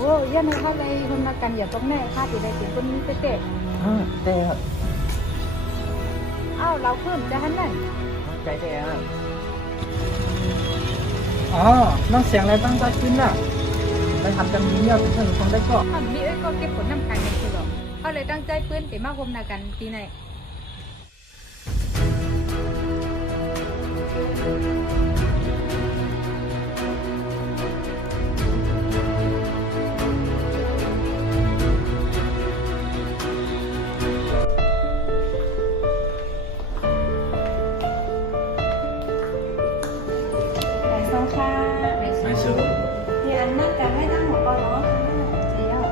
อ้ยันในข้าเลยคนมากันอย่าต้องแน่ข้าติดได้ถึงคนนี้เตะแต่ อ้าวเราเพิ่มจะหันนั่นใจแต่อ๋อน้องเสียงอะไรตั้งใจขึ้นน่ะไปทำกันนี้เอาเป็นเพื่อนของได้ก็ทำนี้ก็เก็บผลน้ำคันในคือหรอกเขาเลยตั้งใจปืนเตะมาคมนากันทีไหนไม่ซื้อthì anh nói cần mấy tháng một con nữa thì đâu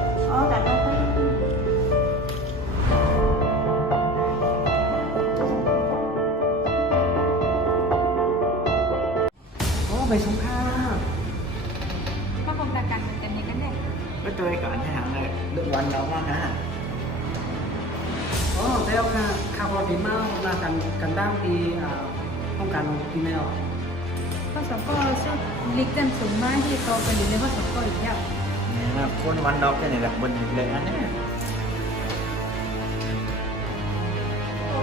cần đâu có โอ้ไปสงค่าก็คงตากันมันจะมีกันแน่ก็ตัวก่อนให้หางเลยเดือดวันเรามากนะอ๋อแล้วค่ะข้าวดีมากมากันด้ามปีป้องกันปีแนวข้อสอบก็ชอบลิกกันสูงมากที่เขาเป็นอยู่ในข้อสอบก็อีกอย่างนะครับคนวันดอกแค่ไหนแบบบนเลยอันนี้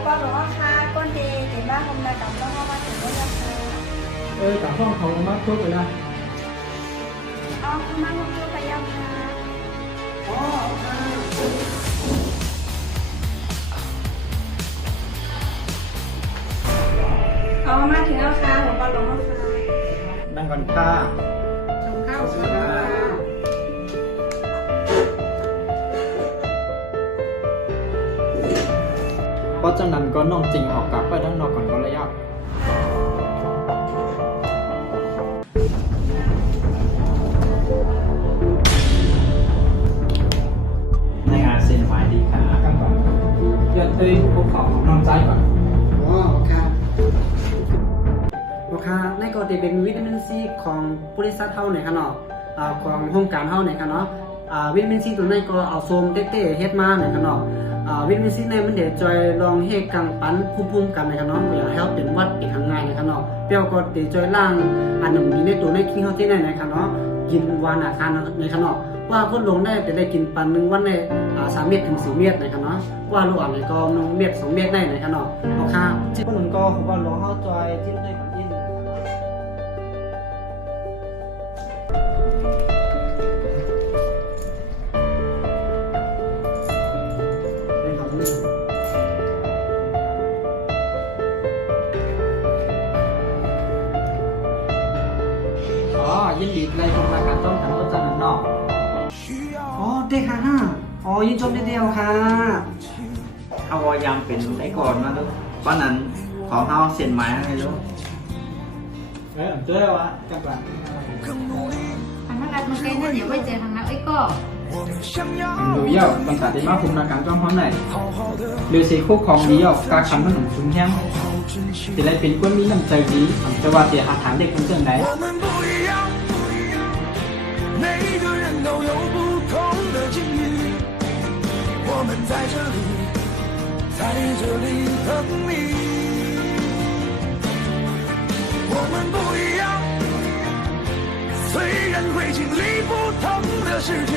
ก็บอกว่าค่ะก้นดีถึงบ้านคงมากับต้องเข้ามาถึงได้แล้วค่ะกับห้องเขามาทุกเลยนะเอาเข้ามาทุกไปยังค่ะอ๋อเขามาถึงแล้วค่ะผมก็ลงแล้วค่ะนั่งก่อนค่ะส่งข้าวซื้อค่ะเพราะฉะนั้นก็น้องจริงออกกลับไปด้านนอกก่อนก็ระยะในงานเซ็นไว้ดีค่ะกันก่อนเลือกด้วยพวกของน้องใจก่อนอ๋อครับโอเคในกรณีเป็นวิตามินซีของบริษัทเท่าไหนคะเนาะของโครงการเท่าไหนคะเนาะวิตามินซีตัวนี้ก็เอาโซมเต้ๆเฮ็ดมาไหนคะเนาะวิตามินซีในมันเดี๋ยวจอยลองให้กังปั้นพุ่มๆกันนะครับเนาะเวลาให้เขาเป็นวัดเป็นทางง่ายนะครับเนาะเปรี้ยวก็เดี๋ยวจอยล่างอันหนึ่งมีในตัวในคิงเขาที่ไหนนะครับเนาะกินวันอาคารนะครับเนาะว่าคนลงได้แต่ได้กินปันหนึ่งวันใน3 เม็ดถึง 4 เม็ดนะครับเนาะว่าลูกอ่านก็1 เม็ด 2 เม็ดได้นะครับเนาะเอาค่ะที่คนหนึ่งก็ผมว่าลองเขาจอยจิ้มได้ก่อนยิ่งยินดีเลยชมรายการต้นทางรถจันทร์นอกอ๋อเด็กค่ะอ๋อยินชมเดียวค่ะเอาวายามเป็นได้ก่อนมาลูกเพราะนั้นของเฮาเสียนไม้ให้ลูกเจอวะจังหวะทางนักมันใกล้นั่นเดี๋ยวไว้เจอทางนักไอ้ก็ดูเยี่ยวภาษาที่มาคุมรายการจ้องห้องไหนหรือสีคู่ของดีออกการขันขนมชุ่มแห้งแต่ไรเป็นคนมีน้ำใจดีจะว่าเสียหาฐานเด็กคนเสื่อมไหน每个人都有不同的境遇，我们在这里，在这里等你。我们不一样，虽然会经历不同的事情。